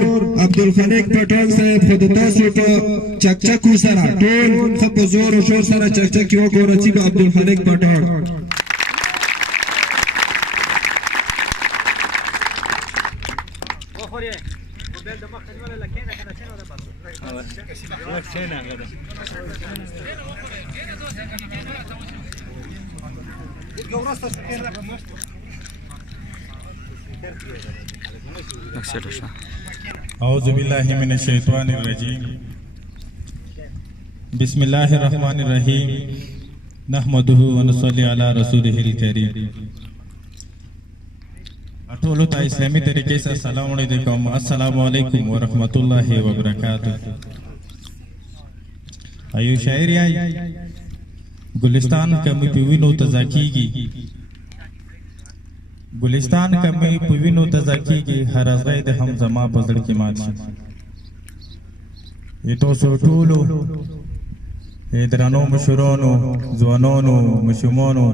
مشهور عبدالخالق پٹھان صاحب خود تاسو په چکچکو سره ټول ښه په زور او شور سره چکچکې وکړو نصیب عبدالخالق پٹھان. اعوذ باللہ من الشیطان الرجیم بسم اللہ الرحمن الرحیم نحمده ونصلی علی رسوله الکریم. ټولو ته اسلامی طریقے سے السلام علیکم. السلام علیکم ورحمۃ اللہ وبرکاتہ. ایو شاعر آئی گلستان کمی پیوینو تزاکیگی گلستان کمی پیوینو تزاکیگی هر ازغی ده هم زما پزړ کې مات شي. تاسو ټولو درنو مشرانو ځوانانو ماشومانو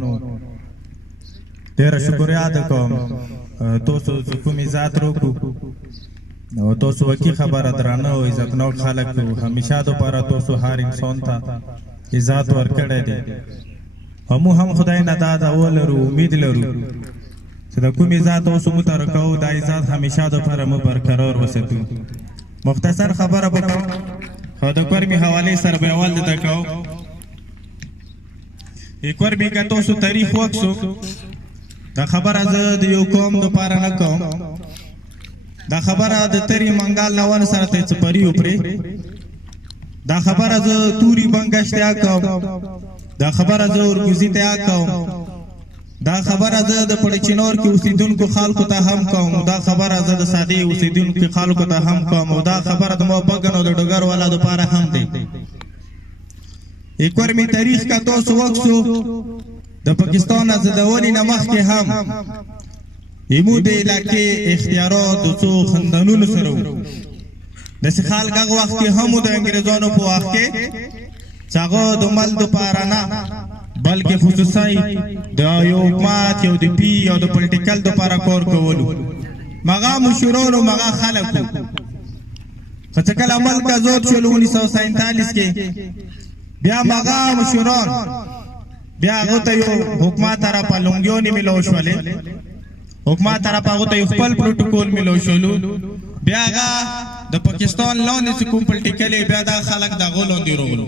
ډېره شکریا ادا کوم. تاسو چې کومې ذات روکو او تاسو وکي خبره درانه او عزتناک خلک همیشه دپاره تاسو هر انسان ته عزت ورکړی دی. همو هم خدای نه دا دعا لرو امید لرو چې د کومې ذات اوس موږ ته راکوو دا عزت همیشه دپاره مو برقرار وساتو. مختصر خبره به کوم او د کورمې حوالې سره به اول دته کوو. کورمې که تاسو تاریخ وکسو دا خبره زه د یو قوم دپاره نه کوم. دا خبره د ترې منګال نوان سره ته څپري وپرې. دا خبره زه توري بنګش ته کوم. دا خبره زه ورکوزي ته کوم. دا خبره زه د پړچینور کې اوسیدونکو خلکو ته هم کوم. دا خبره زه د سادې اوسیدونکو خلکو ته هم کوم. او دا خبره د موبګن او د ډګر والا دپاره هم دی. ایک ور می تاریخ کا تاسو وکسو د پاکستان از دولي نه مخکې هم ایمو د علاقې اختیارات د څو خاندانونو سره وو. داسې خلک هغه وخت کې هم د انګریزانو په وخت کې چې هغه د مل دپاره نه بلکې خصوصي د یو حکومت یو د پی او د پولیټیکل دپاره کار کولو. مغه مشرانو مغه خلکو خو چې کله ملک آزاد شول 1947 کې بیا مغه مشران بیا هغه ته یو حکومت طرفه لونګیونې میلاو شولې. حکومت طرفه هغه ته یو خپل پروتوکول میلاو شولو. بیا هغه د پاکستان لاندې چې کوم پولیټیکل بیا دا خلک دغه لاندې راغلو.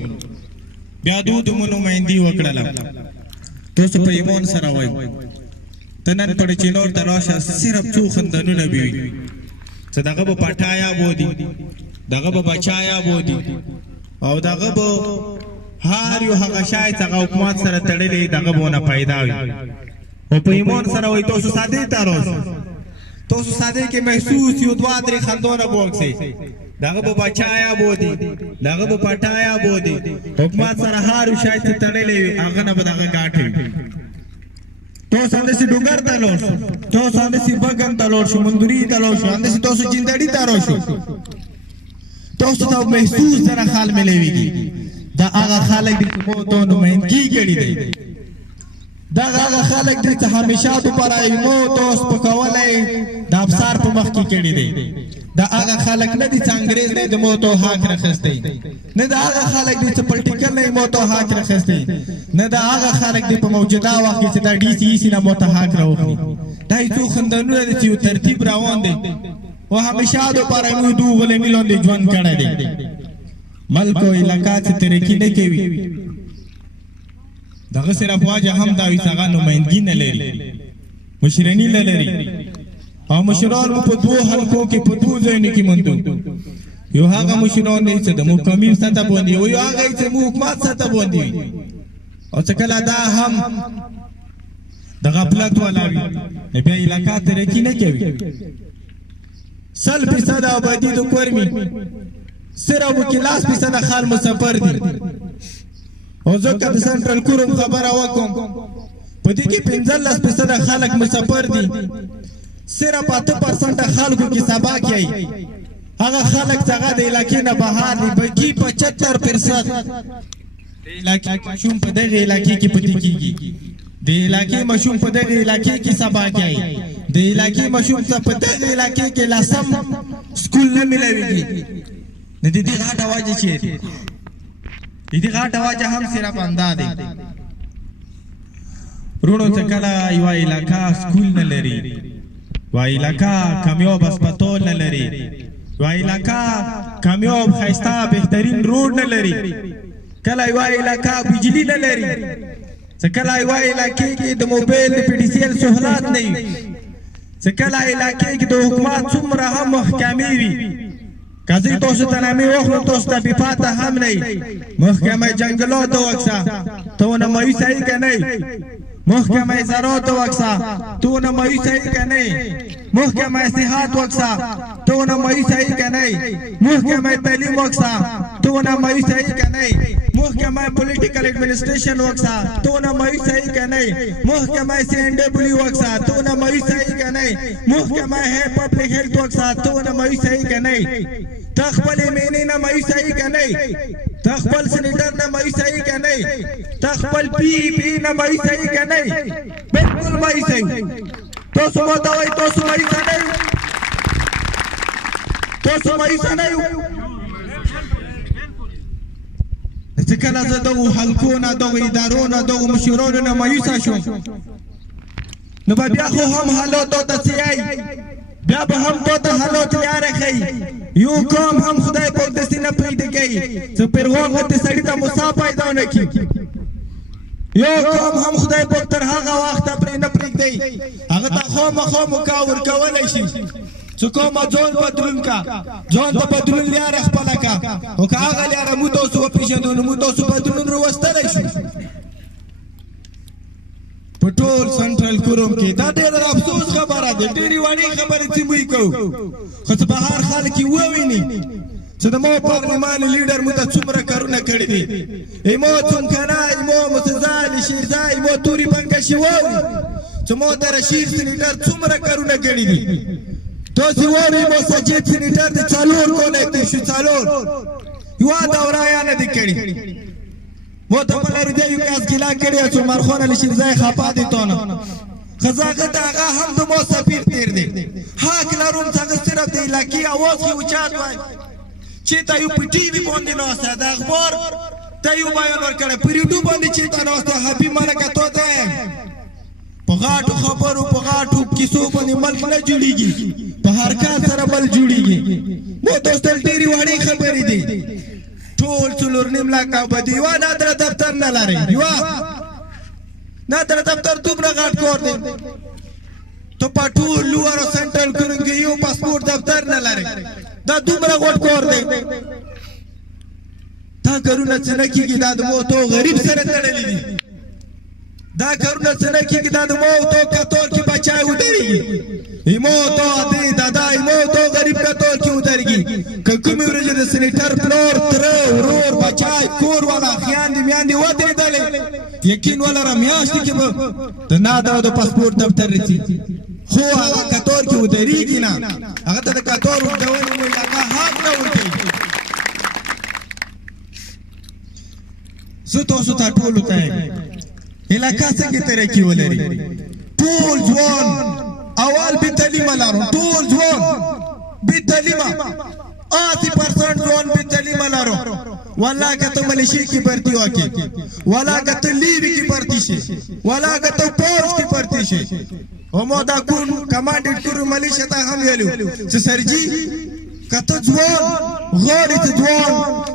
بیا دوی د نمایندګي وکړله. تاسو په ایمان سره وایي ته نن پړچینور ته راشه صرف څو خاندانونه به وي چې دغه به پټایا بودي دغه به بچایا بودي او دغه به هر یو هغه شای چې هغه حکومت سره تړلی دغه به ونه پیدا وي. او په ایمان سره وایي تاسو سادې ته راشئ. تاسو سادې کې محسوس یو دوه درې خاندانونه به وکسئ. دغه به بچایا بودي دغه به پټایا بودي. حکومت سره هر یو شای چې تړلی وي هغه نه به دغه ګاټې وي. تاسو همداسې ډونګر ته لاړ شو. تاسو همداسې بګن ته لاړ شو. مندوري ته لاړ شو. همداسې تاسو جندړي ته راشو. تاسو ته محسوس سره حال ملويږي. دا هغه خلک دي چې مو ته نمایندګي کړې دی. دا هغه خلک دي چې همیشه دپاره مو تاسو پکولی د افسر په مخ کې کړي دی. دا هغه خلک نه دي چې انګریز نه د مو ته حق راخستی. نه دا هغه خلک دي چې پولیټیکل نه مو ته حق راخستی. نه دا هغه خلک دي په موجوده وخت کې چې دا ډي سی سی نه مو ته حق راوخلي. دا څو خاندانونه دي چې یو ترتیب روان دی او همیشه دپاره موږ دوی غلامي لاندې ژوند کړی دی. ملک او علاقه چې ترقي نه کوي دغه صرف واجه هم دا وي چې هغه نمایندګي نه لري مشراني نه لري. او مشران مو په دوو حلقو کې په دوو ځایونو کې موندو. یو هغه مشران دی چې د محکمې سطح باندې او یو هغه چې مو حکومت سطح باندې وي. او چې کله دا هم د غفلت والا وي نو بیا علاقه ترقي نه کوي. 100% آبادي د کورمې صرف وکې 10% خال مسافر دي. او زه که د سنټرل کوروم خبره وکړم په دې کې 15% خلک مسافر دي. صرف 8% خلکو کې سبا کوي. هغه خلک چې هغه د علاقې نه بهر دي بلکې 75% د علاقې ماشوم په دغه علاقې کې پاتې کېږي. د علاقې مشوم په دغه علاقې کې سبا کوي د علاقې مشوم ته په دغه علاقې کې لسم سکول نه ملويږي د دې غاټه واجه چي د دې غاټه واجه هم صرف انده دي رونو ته کله یو علاقہ سکول نه لري و علاقہ کامیاب هسپتال نه لري و علاقہ کامیاب خیسته بهترین روډ نه لري کله یو علاقہ بجلی نه لري کله یو علاقې کې د موبایل د پیډیسیل سہولت نه وي کله علاقې کې د حکومت څومره هم محکمې وي کزی تاسو ته نامې واخلو تاسو ته بېپاته هم نه وي محکمه جنګلات وکسه ته ونمایي صحیح که نه محکمه زراعت وکسا تو نمایی صحیح که نہیں محکمه صحت وکسا تو نمایی صحیح که نہیں محکمه تعلیم وکسا تو نمایی صحیح که نہیں محکمه پولیٹیکل ایڈمنسٹریشن وکسا تو نمایی صحیح که نہیں محکمه CNW وکسا تو نمایی صحیح که نہیں محکمه ہے پبلک ہیلتھ وکسا تو نمایی صحیح که نہیں تخبل امینی نمایی صحیح که نہیں تخبل سنیٹر نمایی صحیح که نہیں تخبل پی نمایی صحیح که نہیں بالکل مایی صحیح تو سموتا ہوئی تو سمایی صحیح نہیں تو سمایی صحیح نہیں چکل از دو حلقونا دو ادارونا دو مشورونا مایی صحیح شو نبا بیا خو هم حلو تو تسیائی بیا به هم تو ته حلو تیار خی یو کوم هم خدای په دستی نه پیدا کوي چې پرغون غته سړی ته مصاب پیدا نه کی یو کوم هم خدای په تر هغه وخت پر نه پریږدي هغه ته خو مخو مکاور کولای شي چې کوم ځون بدلون کا ځون ته بدلون لار خپل کا او هغه لار مو تاسو په پیژندونو مو تاسو بدلون وروستل شي پټول سنټرل کوروم کې دا ډېر افسوس خبره ده ډېری وړي خبرې چې موږ کوو خو چې بهر خلک یې وویني چې د مو پارلمان لیډر مو ته څومره کارونه کړي دي ایمو څومکنه ایمو متزال شیرزای ایمو توري بنګشي ووي چې مو د رشید سینیټر څومره کارونه کړي دي تاسو ووایئ مو سجید سینیټر د څلور کولای دی شو څلور یو دوره یا نه دي کړي مو ته په لري دی یو کاس ګلا کړی چې مرخونه لشیرزای خپا دي تونه خزاغت هغه هم د مو سفیر تیر دی حق لروم څنګه صرف د علاقې اواز کې اوچات وای چې تا یو په ټي وي باندې نو ساده اخبار ته یو بیان ورکړی پر یوټیوب باندې چې تا نو حبیب ملکه تو ته په غاټو خبرو په غاټو کیسو باندې ملک نه جوړیږي په حرکت سره بل جوړیږي مو دوستل ډېری وړي خبرې دي ټول څلور نیم لاکه بدی یو نادر دفتر نه لري یو نادر دفتر دومره غاټ کور دی ته په ټول لوړ سنټرل کورنګ یو پاسپورت دفتر نه لري دا دومره غوټ کور دی دا کارونه څنګه کیږي دا د مو تو غریب سره تړلې دي دا کارونه څنګه کیږي دا د مو تو کتور کې بچای ودرېږي ایمو تو دې دادا ایمو تو غریب کتور کې ودرېږي کومې ورځې د سینیټر پلور تر ورور بچای کور والا خیان دي میان دي ودرېدلې یقین ولره میاشتې کې به د نادر د پاسپورت دفتر رسي خو هغه کتور کې ودرېږي نه هغه ته د کتور ورکولو مو علاقه حق نه ورکوي زه تاسو ته ټولو ته علاقه څنګه ترقي ولري ټول ځوان اول بی تعلیمه لرو ټول ځوان بی تعلیمه 80% ځوان بی تعلیمه لرو والله که ته ملیشي کې برتی وکې والله که ته لیوي کې برتی شي والله که ته پوز کې برتی شي او مو دا کون کمانډ کړو ملیشي ته هم ویلو چې سرجی که ته ځوان غواړې ته ځوان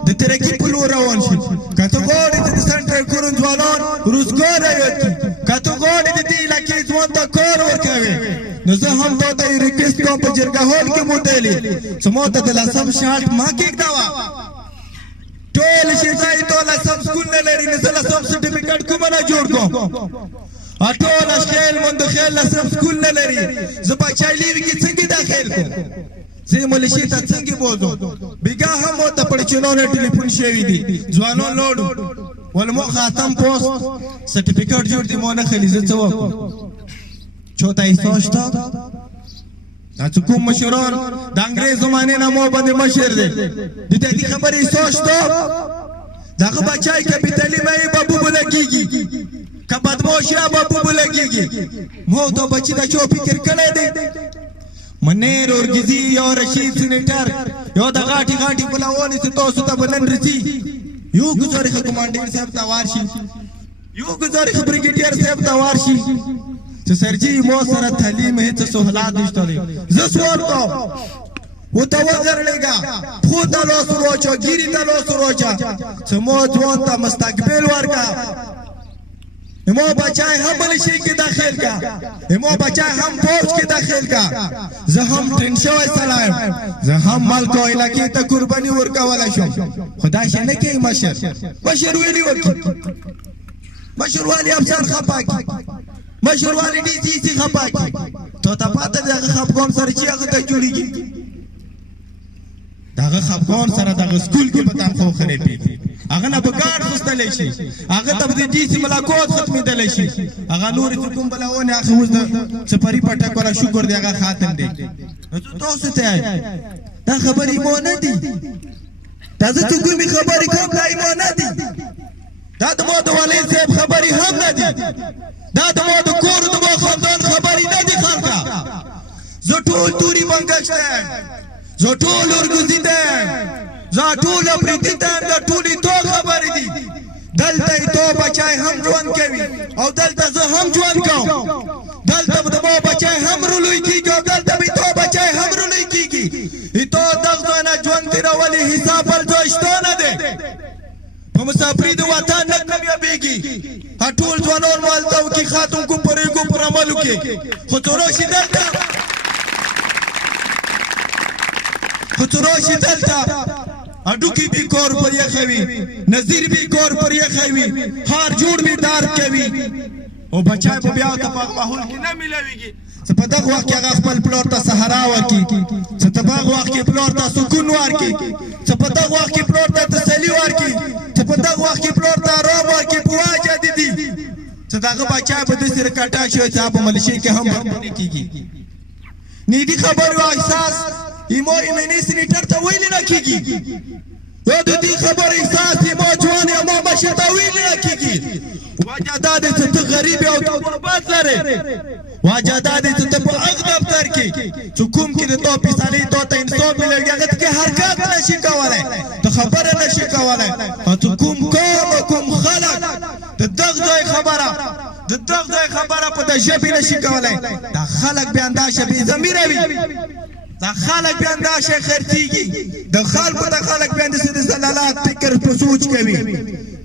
د ترقي په لور روان شي که ته غواړې چې د سنټرل کورن ځوانان روزګار وکړي که ته غواړې د دې علاقې ځوان ته کار ورکوي نو زه هم تا ته ریکویسټ کوم په جرګه هال کې مو تللی چې مو ته د لسم شالټ ما کېږدوه ټول شیزای ته لسم سکول نه لري نو زه لسم سرټیفیکټ کومه نه جوړ کوم ټول اشکیل مندخیل لسم سکول نه لري زه بچای لیوي کې څنګه داخل کوم زه ملیشي ته څنګه بوزو بیګا هم مو ته پړچلونه ټلیفون شوی دي ځوانو لوډ ولمو خاتم پوسټ سرټیفیکټ جوړ دی مو نه خلی زه څه وکړم چوتای سوچتا دا څوک مشران د انګريز زمانه نه مو باندې مشر دي د دې خبرې سوچتا داغه بچای کبھی تعلیم ای بابو بلګیږي که بدماشي به بوبو لګېږي مو ته بچي د چو فکر کړی دی منیر اورګزي یو رشید سینیټر یو د غاټي غاټي بلاونې چې تاسو ته به نن رسي یو ګزارې کمانډیر صاحب ته وار شي یو ګزارې بریګیډیر صاحب ته وار شي چې سرجي مو سره تعلیم هیڅ سہولات نشته دی زه سوال کوم وته وګرلېګا خو ته لوس وروچا ګيري ته لوس وروچا چې مو ځوان ته مستقبل ورکا امو بچای هم ملشی کی داخل کا امو بچای هم فوج کی داخل کا زه هم ټرین شوی سلایم زه هم ملک او علاقې ته قرباني ورکولی شم خدا شي نه کوي مشر ویلي ورکړي مشر والی افسر خفا کړي مشر والی ډي سي سي خفا کړي تو ته پاته دی هغه خفګان سره چې هغه ته جوړېږي دغه خفګان سره دغه سکول کې به تنخوا خرابېږي هغه نه به ګارډ غوښتلی شي هغه ته به د ډي سي ملاقات ختمېدلی شي هغه نورې چې کوم بلاونې هغه اوس د سپري پټک والا شکر دی هغه خاتم دی نو زه تاسو ته دا خبرې ایمان نه دي دا زه ته کومې خبرې کوم دا ایمان نه دي دا د ما د والي صاحب خبرې هم نه دي دا د ما د کور د ما خاندان خبرې نه دي خلکه زه ټول توري بنګش دی زه ټول اورګزي دی زه ټول افریقي دی دا ټولې تو خبرې دي دلته یې تو بچای هم ژوند کوي او دلته زه هم ژوند کوم دلته به د ما بچای هم رلوی کېږي او دلته به تو بچای هم رلوی کېږي تو دغه ځای نه ژوند تېرولې حساب بل ځای شته نه دی په مسافري د وطن نه کامیابېږي ټول ځوانان مالته وکړي خاتون کو پرېږو پر عملو کې خو څو راشي دلته خو څو راشي دلته اډوکی بھی کور پر یخوی نظیر بھی کور پر یخوی ہار جوڑ بھی دار کوي او بچای په بیا ته په ماحول کې نه ملويږي څه په دغه وخت کې هغه خپل پلور ته سهارا ورکي څه په دغه وخت کې پلور ته سکون ورکي څه په دغه وخت کې پلور ته تسلی ورکي څه په دغه وخت کې پلور ته آرام ورکي په واجه دي څه دغه بچای په دې سره کټا شوی چې په ملشي کې هم باندې کیږي نیدي خبر او احساس ایمو ایمنی سینیټر ته ویل نه کیږي یو د دې خبر احساس ایمو ځوان ایمو بشر ته ویل نه کیږي وجه دا دی چې ته غریب او ته غربت لرې وجه دا دی چې ته په هغه دفتر کې چې کوم کې د تو پیسالي تو ته انصاف ملېږي هغه کې حرکت نشي کولی ته خبره نشي کولی او ته کوم قوم او کوم خلک د دغه ځای خبره د دغه ځای خبره په د ژبې نشي کولی دا خلک بې انداشه بې ضمیره وي دا خلق بیا انداشه خرچیږي د خلکو د خلک بیا انداسې د زلالات فکر په سوچ کوي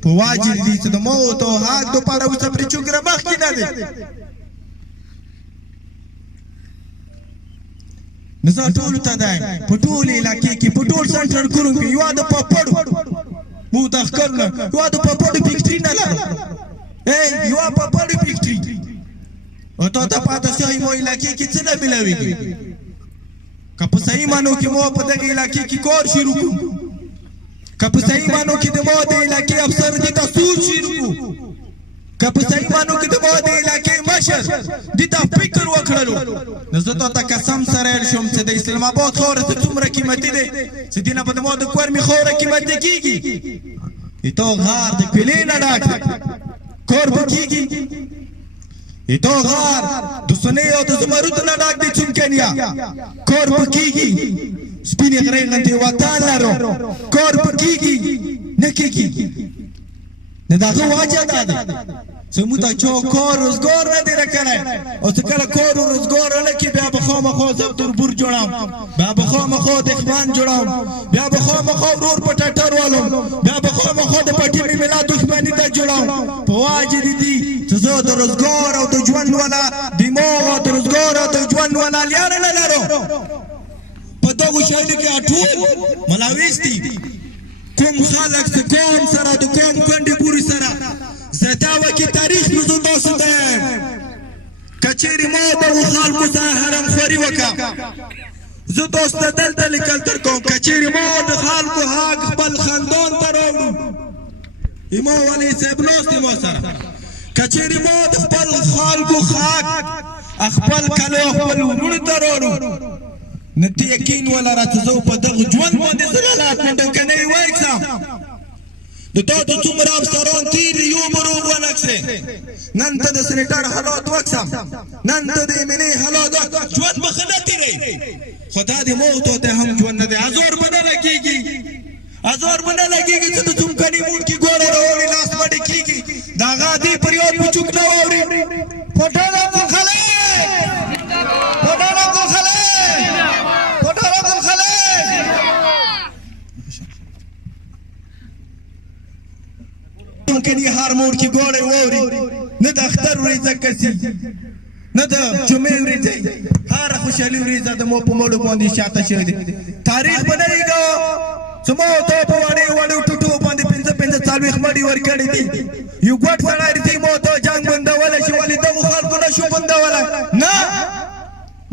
په واجب دي چې د موت او حق دپاره اوس پرې چوکره مخکې نه دی نو زه ټولو ته دی په ټول علاقې کې په ټول سنټرګرو کې یوه د پپړو مو د ښکرونه یوه د پپړو فکټري نه لرو یوه پپړو فکټري او تا ته پاته شوی مو علاقې کې څه نه ملوېږي که په صحیح معنو کې مو په دغه علاقې کې کار شروع کړو که په صحیح معنو کې د مو د علاقې افسر دې ته سوچ شروع کړو که په صحیح معنو کې د مو د علاقې مشر دې ته فکر وکړلو نو زه ته قسم سره شم چې د اسلام آباد خاوره ته څومره قیمتي دی چې دې نه به د مو د کورمې خاوره قیمتي کېږي تو غار د کلي نه ډاک کور به کېږي تو غار د سنې او د زمرد نه ډاک دی چمکنیا کور به کېږي سپینې غرې غوندې وطن لرو کور به کېږي نه کېږي نه د هغه وجه دا دی چې موږ ته چا کار روزګار نه دی راکړی او چې کله کار و روزګار ونه کړي بیا به خامخا زه تربور جوړم بیا به خامخا دښمن جوړم بیا به خامخا ورور په ټټر والم بیا به خامخا د پټي مې ملا دښمني ته جوړم په واجب دي چې زه د روزګار او د ژوند والا دماغ او د روزګار او د ژوند والا لیاره نه لرم په دغو شیانو کې ټول ملاویز دي کوم خلک چې قوم سره د قوم کونډې پورې سره زه دا وکې تاریخ نو زه تاسو ته که چېرې ما به و خلکو سره حرمخوري وکړم زه تاسو ته دلته لیکل در کوم که چېرې ما د خلکو حق خپل خاندان ته راوړو امام والي صاحب ناست دی ما سره که چېرې ما د خپل خلکو حق خپل کلو خپل وروڼو ته راوړو نو ته یقین ولره چې زه په دغه ژوند باندې زلالات نه ډکنۍ وایسم د تو د څومره افسران تیري یو بروغ ونکسې نن ته د سنیټر حالات وکسم نن ته د ایمنې حالات ژوند به ښه نه تېروي خو دا د موتو ته هم ژوند نه دی ازور به نه لګېږي ازور به نه لګېږي چې د څمکني موټ کې ګوړې راوړي لاس به ډکېږي د هغه دې پر یو پچوک نه واوري پټان عبدالخالق پټان عبدالخالق پټان عبدالخالق څمکني هر موټ کې ګوړې واوري نه د اختر ورځه کسي نه د جمعې ورځې هر خوشحالي ورځه د مو په مړو باندې شاته شوی دی تاریخ به نه ویږه زما او تا په واړې واړو ټوټو باندې پنځه پنځه څلوېښت مړي ورکړي دي یو ګوټ سړی دی مو ته جنګ بندولی شي ولې دغو خلکو نه شو بندولی نه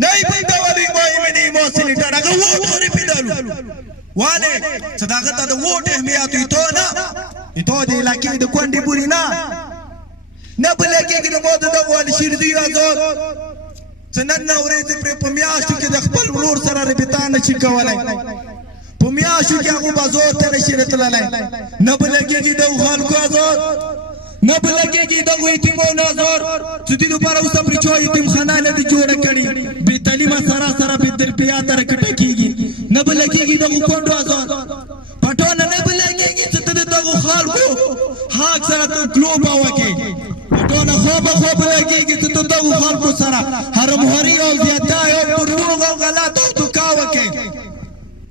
نه یې بندولی ما ایمنې ما سینیټر هغه ووټ ورې پیدلو والے چې د هغه ته د ووټ اهمیت وي تو نه تو د علاقې د کونډې پورې نه به لګېږي د مو د دغو الشیردي ازاد چې نن نه ورځې پرې په میاشتو کې د خپل ورور سره رابطه نه شي کولی په میاشتو کې هغو به زور ته نه شي راتللی نه به لګېږي دغو خلکو ازاد نه به لګېږي دغو یتیمانو ازاد چې دوی دپاره اوس پرې چا یتیمخانه نه دي جوړه کړې بې تعلیمه سراسره بې تربیته راکټه کېږي نه به لګېږي دغو کونډو ازاد پټانه نه به لګېږي چې ته د دغو خلکو حق سره ته لوبه وکړې پټانه خو به لګېږي چې ته دغو خلکو سره هرمهري او زیاتی او دروغ او غلط او دوکه وکړې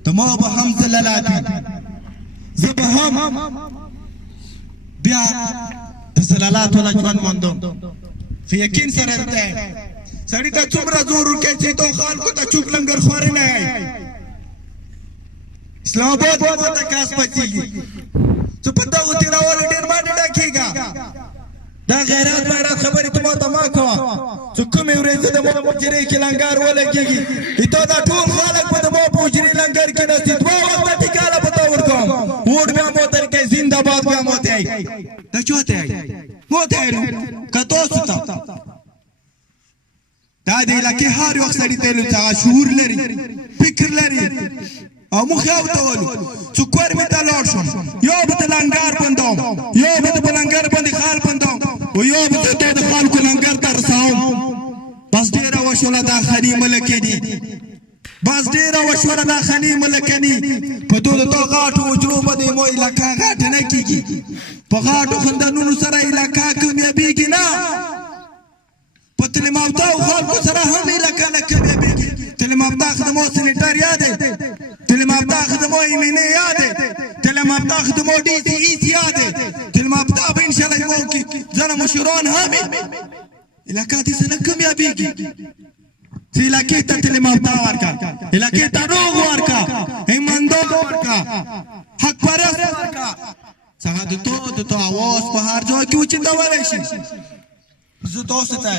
ته ما به هم زللات وي زه به هم بیا د زللات والا ژوند موندم په یقین سره درته سړي ته څومره زور ورکوي چې تو خلکو ته چوپ لنګر خوارې نه یې اسلام آباد به ماته کاس پچېږي چې په دغو تېرولو ډېر ما ډډه کېږه دا غیرات بیرات خبرې ته ماته مه کوه چې کومې ورځې د ما په حجرې کې لنګر ولګېږي ته دا ټول خلک به د ما په حجرې لنګر کې نستي دوه وخته ټیکاله به ته ورکوم ووټ بیا مو درکوي زنده باد بیا مو ته یي دا چا ته یي مو ته یي که تاسو ته دا د علاقې هر یو سړي ته چې هغه شعور لري فکر لري او موږ یو ته ولو چې کور مې ته لاړ شم یو به ته لنګر بندوم یو به ته په لنګر باندې خال بندوم او یو به ته د خلکو لنګر ته رسوم بس ډېره وشوله دا خني ملکې دي بس ډېره وشوله دا خني ملکني په دو د تو غاټو حجرو باندې مو علاقه غاټه نه کېږي په غاټو خاندانونو سره علاقه کامیابېږي نه په تعلیم یافتهو خلکو سره هم علاقه نه کامیابېږي تعلیم یافته خدمو سینیټر یاد دی تعلیم یافته خدمو ایمنې یاد دی تعلیم یافته خدمو ډي سي ایس یاد دی تعلیم یافته به انشاءالله زموږ کې ځنه مشران هم علاقه داسې نه کامیابېږي چې علاقې ته تعلیم یافته ورکړه علاقې ته روغ ورکړه ایماندار ورکړه حق پرست ورکړه چې هغه د تو اواز په هر ځای کې اوچتولی شي زه تاسو ته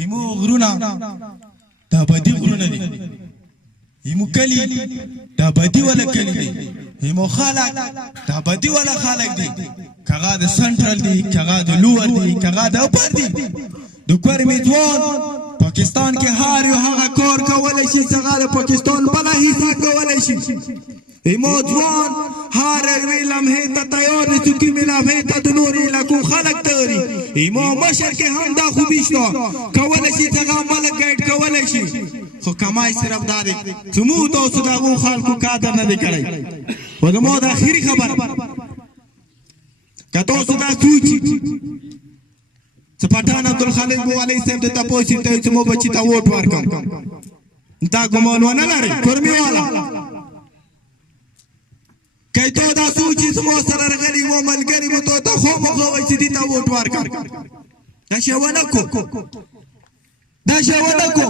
ایمو غرونه دا ابدي غرونه دي ایمو کلی دا ابدي والا کلی دی ایمو خلک دا ابدي والا خلک دي کغه د سنټرل دي کغه د لوور دي کغه د اپر دي د کور میځوان پاکستان کې هر یو هغه کار کولی شي چې هغه د پاکستان بله حصه کولی شي ایمو ځوان هر یوې لمحې ته تیار دی چې کومې لمحې ته د نورو علاقو خلک تیاري ایمو مشر کې هم دا خوبي شته کولی شي چې هغه ملک ګایډ کولی شي خو کمای صرف دا دی چې موږ تاسو د هغو خلکو قدر نه دی کړی خو زما د اخري خبره که تاسو دا سوچي چې پټان عبدالخالق والي صاحب ته تپوس کوي چې مو بچي ته ووټ ورکړم دا ګمان ونه لرئ کورمي والا که تو دا سوچي زما سره راغلي و ملګري مو ته خامخا وایي چې دې ته ووټ ورکړه دا شی ونه کو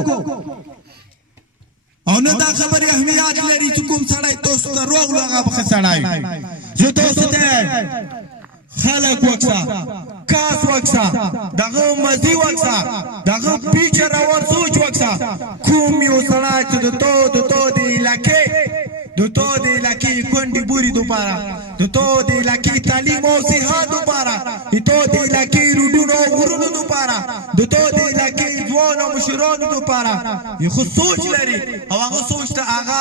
او نه دا خبرې اهمیت لري چې کوم سړی تاسو ته راغلو هغه به ښه سړی وي زه تاسو ته خلق وکسا کاس وکسا دغه مزي وکسا دغه پیچر اور سوچ وکسا کوم یو سړی چې د تو د علاقې د تو د علاقې کونډې بوري دوپاره د تو د علاقې تعلیم او صحت دوپاره د تو د علاقې روډونو او غرونو دوپاره د تو د علاقې ځوان او مشران مزدورانو دپاره یو خو سوچ لري او هغه سوچ ته هغه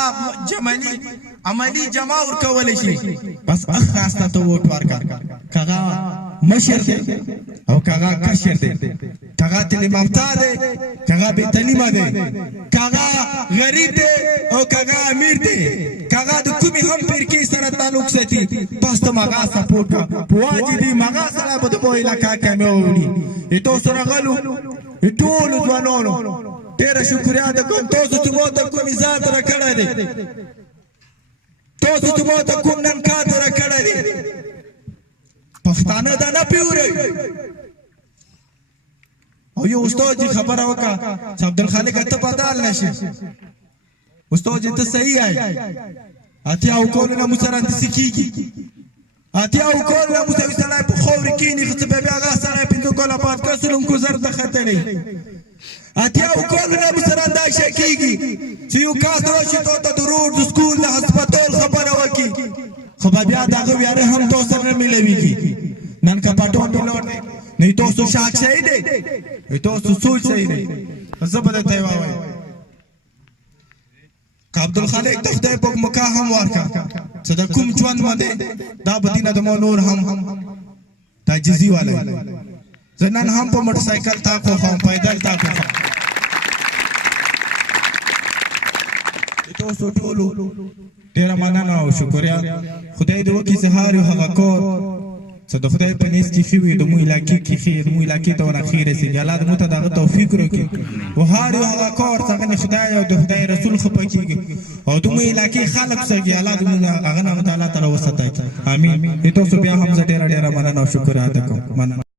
عملي جمع ورکولی شي بس اخ ته ووټ ورکړه کغه مشر دی او کغه کشر دی کغه تعلیم یافته دی کغه بې تعلیمه دی کغه غریب دی او کغه امیر دی کغه د کومې هم فرقې سره تعلق ساتي بس ته هغه سپورټ کړه په واجب دي هغه سره به د مو علاقه کامیاب وړي تاسو راغلو ټولو ځوانانو ډېره شکریا ده کوم تاسو چې مو ته کوم عزت راکړی دی تاسو چې مو ته کوم نن کار راکړی دی پښتانه دا نه پیوري او یو استاد جی خبره وکړه چې عبدالخالق ته بدل نشي استاد جی ته صحیح آی اتیا کولونه مو سره اندسی کیږي اتیا کولونه مو سره سړی په خاورې کښېني خو څه به بیا هغه سړی پنځه کاله بعد کسلم ګذر ته ختلی اتیا کولونه مو سره اندازه کیږي چې یو کس راشي تا ته د روډ د سکول د هسپتال خبره وکړي خو به بیا د هغه ویاره هم تاسو سره نه میلاویږي نن که پټون میلاړ دی نه تاسو شاک صحیح دی تاسو سوچ صحیح دی زه به درته یې ووایم که عبدالخالق د خدای په مکا هم ورکړه چې د کوم ژوند باندې دا به دینه د ما نور هم تعجزي والی زه نن هم په موټرسایکل تا خوښوم پیدل تا خوښوم تاسو ټولو ډېره مننه او شکریا خدای دې وکړي چې هر یو هغه کار چې د خدای په نیز کې ښه وي د مو علاقې کې ښه د مو علاقې ته ونه ښې رسېږي الله دې موږ ته د هغه توفیق راکړي او هر یو هغه کار چې هغه نه خدای او د خدای رسول خفه کېږي او د مو علاقې خلک سږي الله دې موږ هغه نه تعالی تعالی وساتي امین تاسو بیا هم زه ډېره مننه او شکر ادا کوم مننه